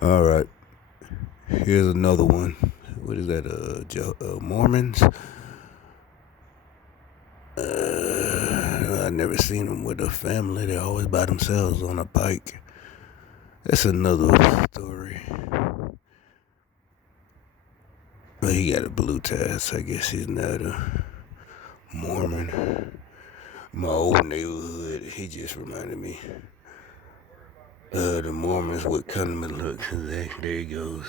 All right, here's another one. What is that? Mormons. I never seen them with a family. They're always by themselves on a bike. That's another story. But he got a blue tie, so I guess he's not a Mormon. My old neighborhood, he just reminded me. The Mormons would come and look. There he goes.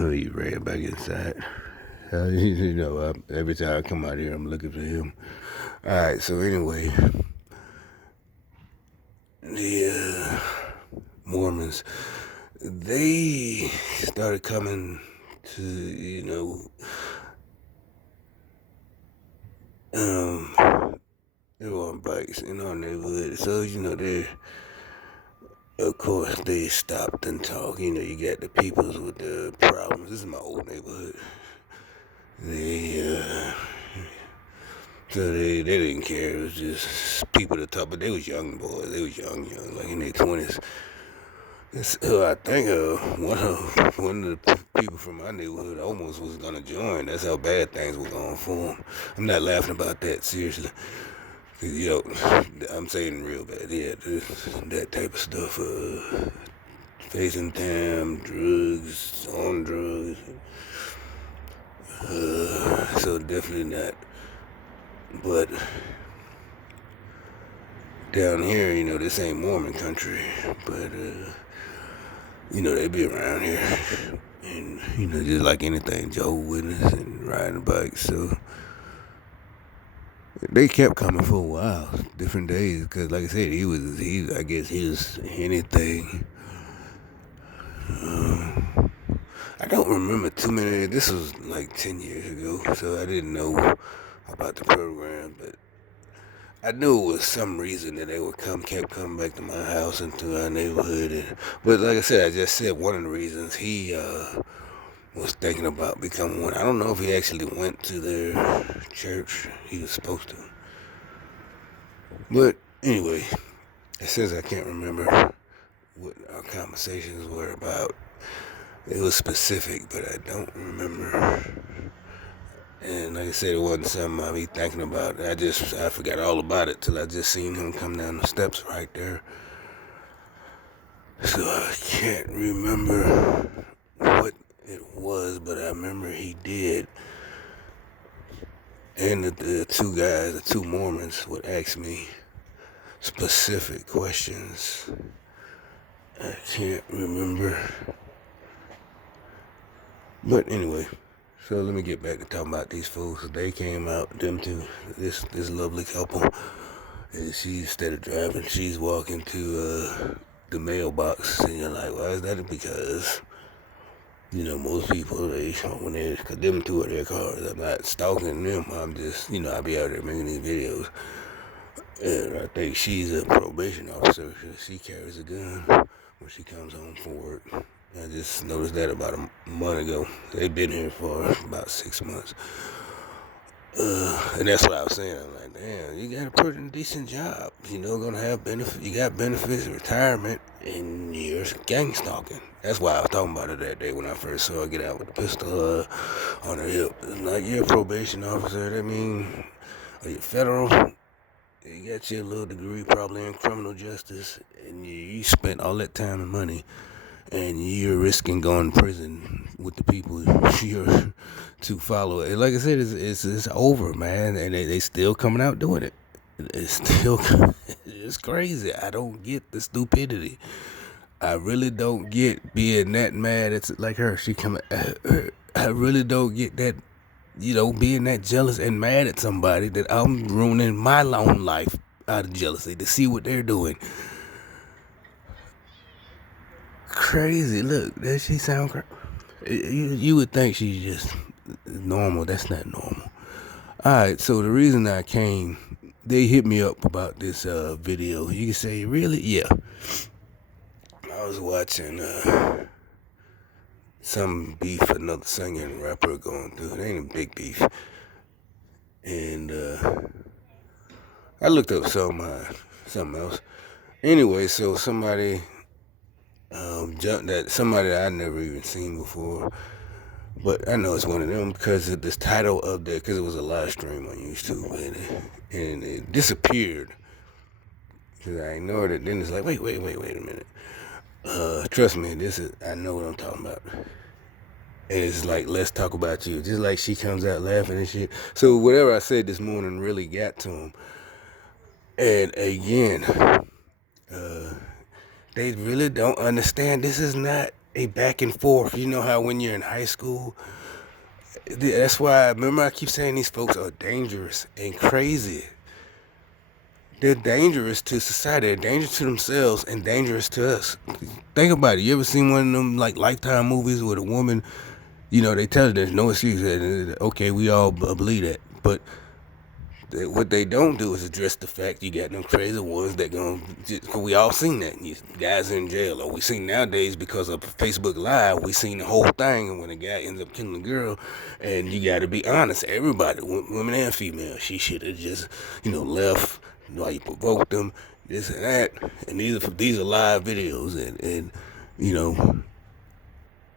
He ran back inside. Every time I come out here, I'm looking for him. All right, so anyway, the Mormons, they started coming to, they were on bikes in our neighborhood. So, of course, they stopped and talked. You got the peoples with the problems. This is my old neighborhood. They, so they didn't care. It was just people to talk. But they was young boys. They was young, like in their 20s. I think one of the people from my neighborhood almost was gonna join. That's how bad things were going for him. I'm not laughing about that, seriously. I'm saying real bad. Yeah, that type of stuff. Facing time, drugs, on drugs. So definitely not. But down here, this ain't Mormon country, but they be around here, and just like anything, Jehovah's Witness and riding bikes. So they kept coming for a while, different days, because like I said, I guess he was anything. I don't remember too many. This was like 10 years ago, so I didn't know about the program, but I knew it was some reason that they kept coming back to my house and to our neighborhood. But like I said, I just said one of the reasons he was thinking about becoming one. I don't know if he actually went to their church. He was supposed to. But anyway, since I can't remember what our conversations were about, it was specific, but I don't remember. And like I said, it wasn't something I be thinking about. I forgot all about it till I just seen him come down the steps right there. So I can't remember what it was, but I remember he did. And the two Mormons would ask me specific questions. I can't remember. But anyway, so let me get back to talking about these fools. They came out, them two, this lovely couple. And instead of driving, she's walking to the mailbox. And you're like, why is that? Because, most people, cause them two are their cars. I'm not stalking them. I'm just, I be out there making these videos. And I think she's a probation officer. She carries a gun when she comes home from work. I just noticed that about a month ago. They've been here for about 6 months. And that's what I was saying. I'm like, damn, you got a pretty decent job. Gonna have benefits. You got benefits, retirement, and you're gang stalking. That's why I was talking about it that day when I first saw her get out with the pistol on her hip. It's like, you're a probation officer. That mean, are you federal? You got your little degree probably in criminal justice, and you spent all that time and money, and you're risking going to prison with the people you're to follow. And like I said, it's over, man, and they still coming out doing it. It's still, it's crazy. I don't get the stupidity. I really don't get being that mad. It's like her. She coming. I really don't get that. Being that jealous and mad at somebody that I'm ruining my own life out of jealousy to see what they're doing. Crazy. Look, does she sound crazy? You would think she's just normal. That's not normal. Alright, so the reason I came, they hit me up about this video. You can say, really? Yeah. I was watching some beef another singer and rapper going through. It ain't a big beef. And I looked up some something else. Anyway, so jumped that somebody that I never even seen before, but I know it's one of them because of this title of the because it was a live stream on YouTube and it disappeared. Cause I ignored it. Then it's like, wait a minute. Trust me, this is I know what I'm talking about. And it's like, let's talk about you. Just like she comes out laughing and shit. So whatever I said this morning really got to him. And again, they really don't understand. This is not a back and forth. You know how when you're in high school, that's why remember I keep saying these folks are dangerous and crazy. They're dangerous to society. They're dangerous to themselves and dangerous to us. Think about it. You ever seen one of them like Lifetime movies with a woman? You know they tell you there's no excuse. Okay, we all believe that, but what they don't do is address the fact you got them crazy ones that cause we all seen that. Guys in jail, or we seen nowadays because of Facebook Live, we seen the whole thing, and when a guy ends up killing a girl, and you got to be honest, everybody, women and female, she should have just, left. Why you provoked them, this and that, and these are live videos, and you know,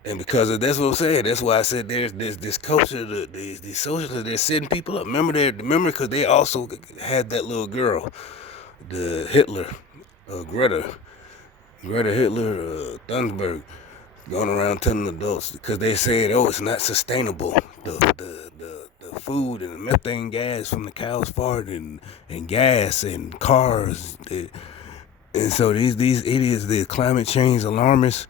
and because of that's what I'm saying. That's why I said there's this culture, these socialists, they're setting people up. Remember, because they also had that little girl, the Hitler, Greta Hitler, Thunberg, going around telling adults because they said, oh, it's not sustainable. The food and the methane gas from the cows fart and gas and cars, and so these idiots, the climate change alarmists.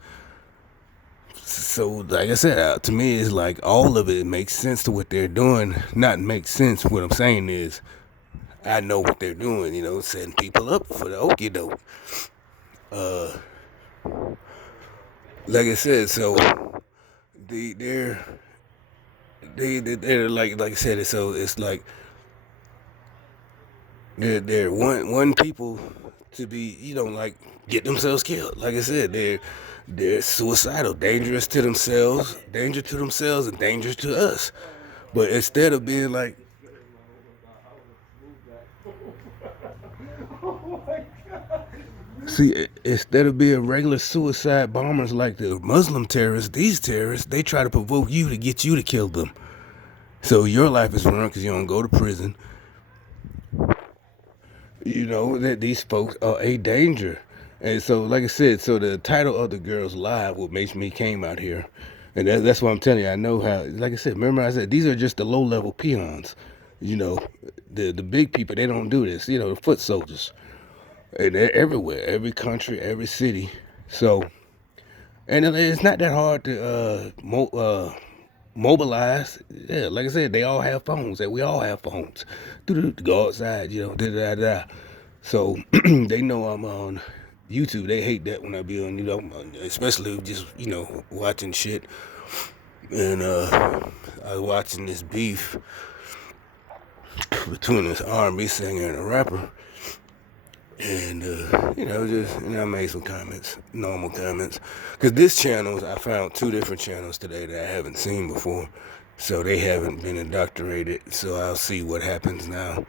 So, like I said, to me, it's like all of it makes sense to what they're doing. Not makes sense. What I'm saying is, I know what they're doing. Setting people up for the okie doke. Like I said, so they they're they're like I said. So it's like they're one people to be like get themselves killed. Like I said, they're suicidal, dangerous to themselves, and dangerous to us. But instead of being like, see, instead of being regular suicide bombers like the Muslim terrorists, these terrorists, they try to provoke you to get you to kill them. So your life is ruined because you don't go to prison. You know that these folks are a danger. And so, like I said, so the title of the girl's live, what makes me came out here, and that's what I'm telling you. I know how. Like I said, remember I said these are just the low level peons. You know, the big people they don't do this. The foot soldiers, and they're everywhere, every country, every city. So, and it's not that hard to mobilize. Yeah, like I said, they all have phones. And we all have phones. To go outside, da da da. So they know I'm on YouTube. They hate that when I be on, especially just watching shit. And I was watching this beef between this R&B singer and a rapper. And, I made some comments, normal comments. Because this channel, I found two different channels today that I haven't seen before. So they haven't been indoctrinated. So I'll see what happens now.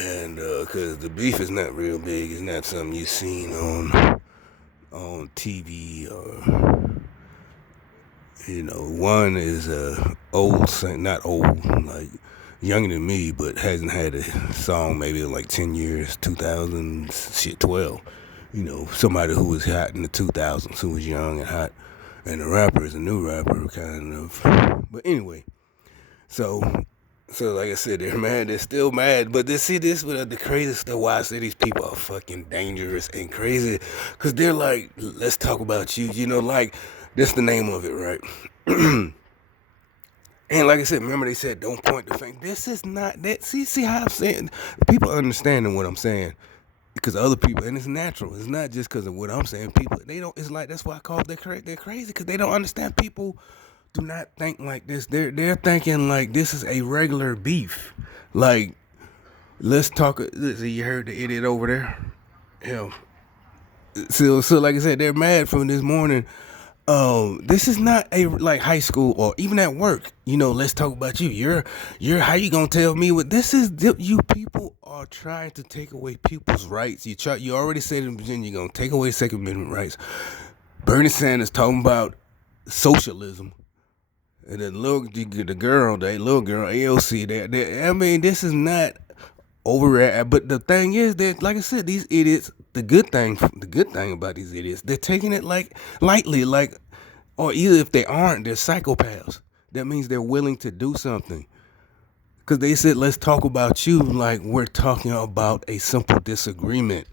And, because the beef is not real big. It's not something you've seen on TV or, one is old, not old, like younger than me, but hasn't had a song maybe in like 10 years, 2012. Somebody who was hot in the 2000s, who was young and hot. And the rapper is a new rapper, kind of. But anyway, so like I said, they're mad. They're still mad. But they see this with the craziest stuff. Why I say these people are fucking dangerous and crazy. Because they're like, let's talk about you. Like, that's the name of it, right? And like I said, remember they said, don't point the finger. This is not that. See how I'm saying? People understanding what I'm saying. Because other people, and it's natural. It's not just because of what I'm saying. People, they don't, it's like, that's why I call it, they're crazy. Because they don't understand. People do not think like this. They're thinking like this is a regular beef. Like, let's talk. Listen, you heard the idiot over there? Hell. So like I said, they're mad from this morning. This is not a like high school or even at work. Let's talk about you. You're how you gonna tell me what this is? You people are trying to take away people's rights. You already said in Virginia you're gonna take away Second Amendment rights. Bernie Sanders talking about socialism. And then the little girl, AOC, I mean, this is not overreact. But the thing is that, like I said, these idiots. The good thing about these idiots, they're taking it like lightly, like, or either if they aren't, they're psychopaths. That means they're willing to do something. Cause they said, let's talk about you like we're talking about a simple disagreement.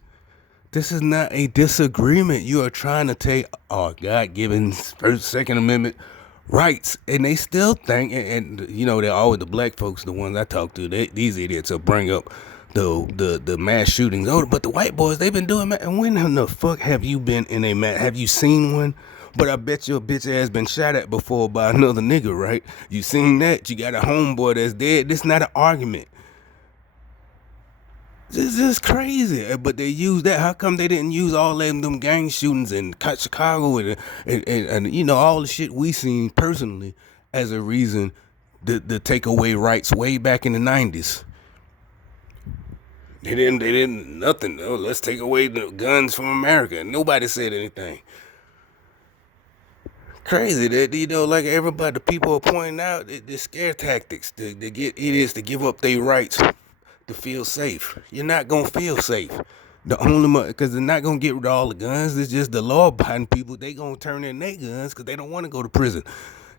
This is not a disagreement. You are trying to take our God-given First, Second Amendment rights, and they still think, and they're always the black folks, the ones I talk to. These idiots will bring up the mass shootings. Oh, but the white boys, they've been doing that. And when in the fuck have you been in a mass? Have you seen one? But I bet your bitch ass been shot at before by another nigga, right? You seen that? You got a homeboy that's dead. This not an argument. This is crazy, but they use that. How come they didn't use all them gang shootings in Chicago and all the shit we seen personally as a reason to take away rights way back in the 90s? They didn't nothing. Oh, let's take away the guns from America. Nobody said anything. Crazy that like everybody, the people are pointing out the scare tactics to get idiots to give up their rights to feel safe. You're not gonna feel safe. The only because they're not gonna get rid of all the guns. It's just the law-abiding people. They gonna turn in their guns because they don't want to go to prison.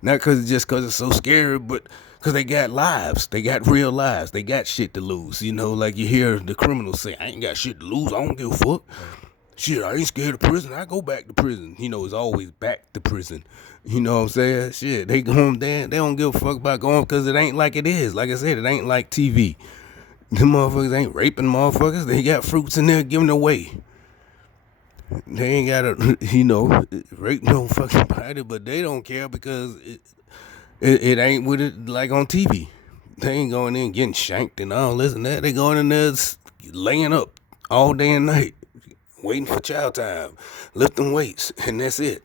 Not because it's so scary, but because they got lives. They got real lives. They got shit to lose. Like you hear the criminals say, "I ain't got shit to lose. I don't give a fuck. Shit, I ain't scared of prison. I go back to prison." It's always back to prison. You know what I'm saying? Shit, they go home there. They don't give a fuck about going because it ain't like it is. Like I said, it ain't like TV. Them motherfuckers ain't raping motherfuckers. They got fruits in there giving away. They ain't gotta, rape no fucking body, but they don't care because it ain't with it like on TV. They ain't going in getting shanked and all this and that. They going in there laying up all day and night, waiting for child time, lifting weights, and that's it.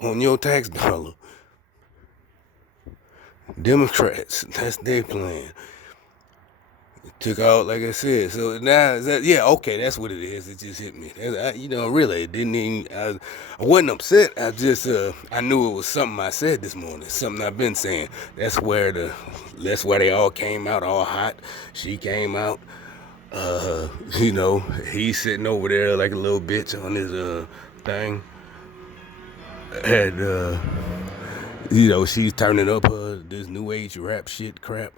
On your tax dollar. Democrats, that's their plan. Took out, like I said. So now, okay, that's what it is. It just hit me. Really, it didn't even, I wasn't upset. I knew it was something I said this morning, something I've been saying. That's where they all came out all hot. She came out, he's sitting over there like a little bitch on his, thing. And, she's turning up this new age rap shit crap.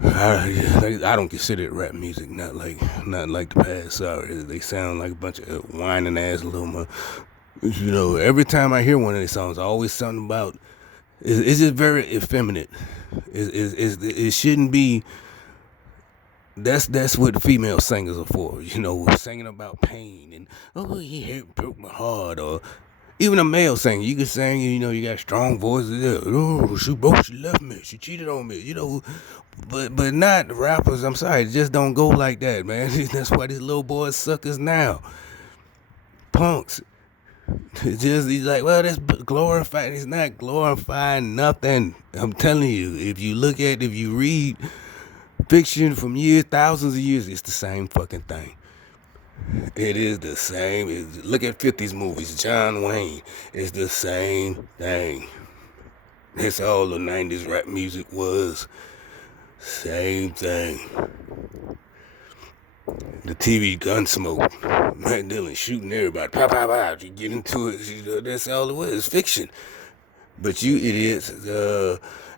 I don't consider it rap music, not like the past. Sorry, they sound like a bunch of whining ass little. Every time I hear one of these songs, always something about. It's just very effeminate. It shouldn't be. That's what the female singers are for. Singing about pain and he broke my heart, or even a male singer, you can sing, you got strong voices. Oh, she left me, she cheated on me, but not rappers. I'm sorry, it just don't go like that, man. That's why these little boys suckers now, punks. He's like, well, that's glorified. It's not glorifying nothing. I'm telling you, if you read fiction from thousands of years, it's the same fucking thing. It is the same. Look at 50s movies. John Wayne. It's the same thing. That's all the 90s rap music was. Same thing. The TV Gunsmoke. Matt Dillon shooting everybody. Pow, pow, pow. You get into it. That's all it was. It's fiction. But you idiots,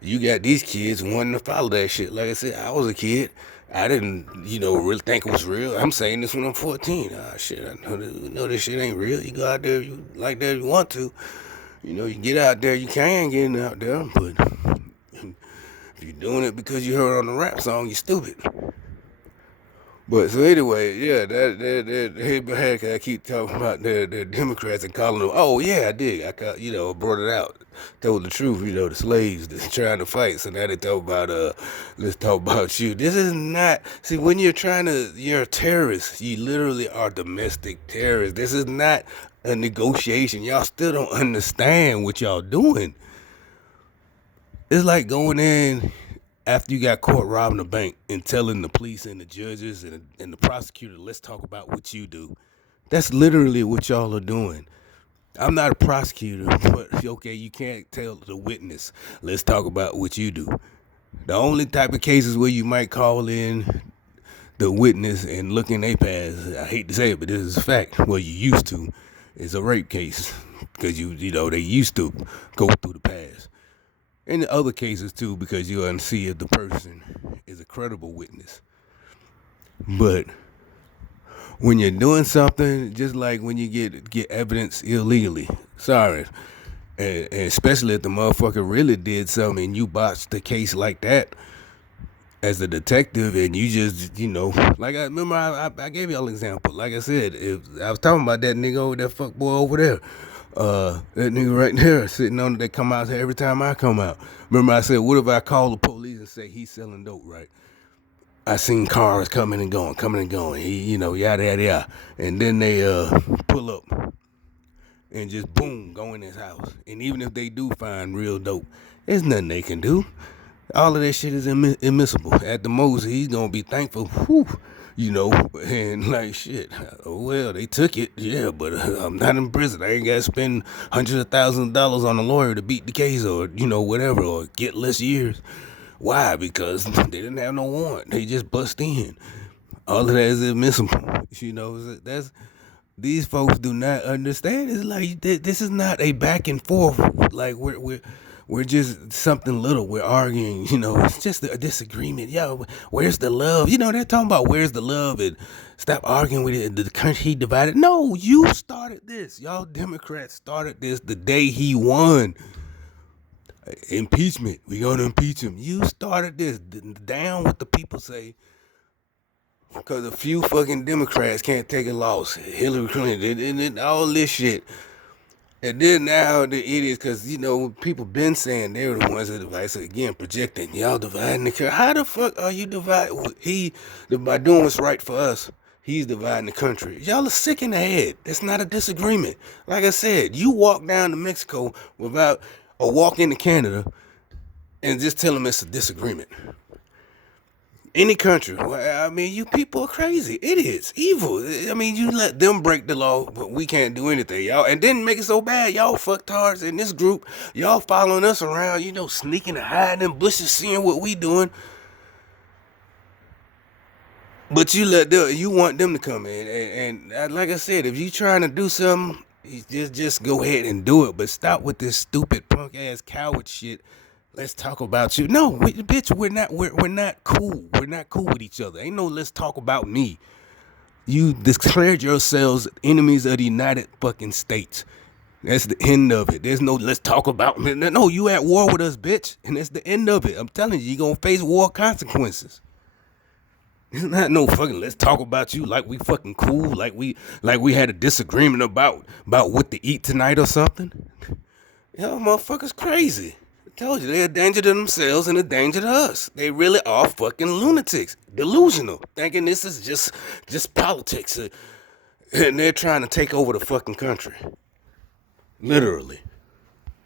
you got these kids wanting to follow that shit. Like I said, I was a kid. I didn't, really think it was real. I'm saying this when I'm 14. Shit, I know this shit ain't real. You go out there if you like that if you want to. You get out there, you can get out there. But if you're doing it because you heard it on the rap song, you're stupid. But so anyway, yeah, I keep talking about the Democrats and calling them. Oh yeah, I did. Brought it out, told the truth. The slaves that's trying to fight. So now they talk about let's talk about you. This is not. See, when you're a terrorist. You literally are domestic terrorists. This is not a negotiation. Y'all still don't understand what y'all doing. It's like going in after you got caught robbing a bank and telling the police and the judges and the prosecutor, let's talk about what you do. That's literally what y'all are doing. I'm not a prosecutor, but okay, you can't tell the witness, let's talk about what you do. The only type of cases where you might call in the witness and look in their past, I hate to say it, but this is a fact, well, you used to, is a rape case. Because they used to go through the past. In the other cases too, because you want to see if the person is a credible witness. But when you're doing something, just like when you get evidence illegally, sorry, and especially if the motherfucker really did something and you botched the case like that as a detective, and you just, like I remember I gave y'all an example. Like I said, if I was talking about that nigga over that fuck boy over there. That nigga right there sitting on it, they come out here every time I come out. Remember I said, what if I call the police and say he's selling dope, right? I seen cars coming and going. He, yada, yada, yada. And then they pull up and just boom, go in his house. And even if they do find real dope, there's nothing they can do. All of that shit is immiscible. At the most, he's gonna be thankful, and like shit. Oh well, they took it, yeah, but I'm not in prison. I ain't gotta spend hundreds of thousands of dollars on a lawyer to beat the case, or whatever, or get less years. Why? Because they didn't have no warrant. They just bust in. All of that is admissible. That's these folks do not understand. It's like this is not a back and forth. Like we're just something little. We're arguing. It's just a disagreement. Yo, where's the love? They're talking about where's the love and stop arguing with it. The country divided. No, you started this. Y'all Democrats started this the day he won. Impeachment. We gonna impeach him. You started this. Down what the people say. Because a few fucking Democrats can't take a loss. Hillary Clinton and all this shit. And then now the idiots, because, people been saying they were the ones that divide. So again, projecting. Y'all dividing the country. How the fuck are you dividing? By doing what's right for us, he's dividing the country. Y'all are sick in the head. That's not a disagreement. Like I said, you walk down to Mexico or walk into Canada and just tell them it's a disagreement. Any country. Well, I mean, you people are crazy. Idiots. Evil. I mean, you let them break the law, but we can't do anything, y'all. And then make it so bad. Y'all fucktards in this group. Y'all following us around, sneaking and hiding in bushes, seeing what we doing. But you want them to come in. And like I said, if you trying to do something, just go ahead and do it. But stop with this stupid punk-ass coward shit. Let's talk about you. No, bitch, we're not cool. We're not cool with each other. Ain't no let's talk about me. You declared yourselves enemies of the United fucking States. That's the end of it. There's no let's talk about me. No, you at war with us, bitch. And that's the end of it. I'm telling you, you're gonna face war consequences. It's not no fucking let's talk about you like we fucking cool, like we had a disagreement about what to eat tonight or something. Y'all motherfuckers crazy. I told you, they're a danger to themselves and a danger to us. They really are fucking lunatics. Delusional. Thinking this is just politics. And they're trying to take over the fucking country. Literally.